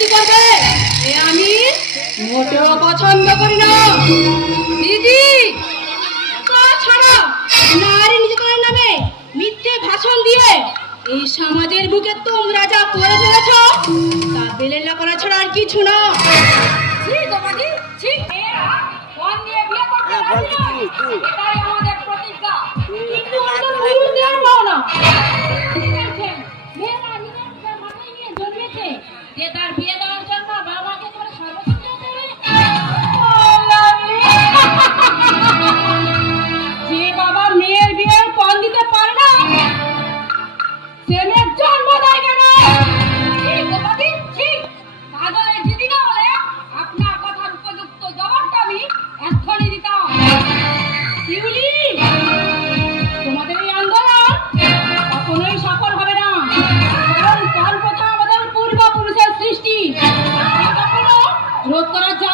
রাজনীতি করবে এ আমি মোটেও পছন্দ করি না দিদি। তাছাড়া নারী নির্যাতনের নামে মিথ্যে ভাষণ দিয়ে এই সমাজের বুকে তোমরা যা করে ফেলেছ তা বেলেলা করা ছাড়া আর কিছু না। তার বিয়ে দেওয়ার জন্য বাবাকে করে সর্বস্ব দেবে। যে বাবা মেয়ের বিয়ের পণ দিতে পারে না সে মেয়ের জন্ম দেয় কেন? পাগলের দিদি না হলে আপনার কথার উপযুক্ত জবাবটা আমি এক্ষুনি দিতাম। শিউলি, তোমাদের এই আন্দোলন কখনোই সফল হবে না, কারণ কল্পতা আমাদের পূর্বপুরুষের সৃষ্টি, কখনো রোধ করা যায়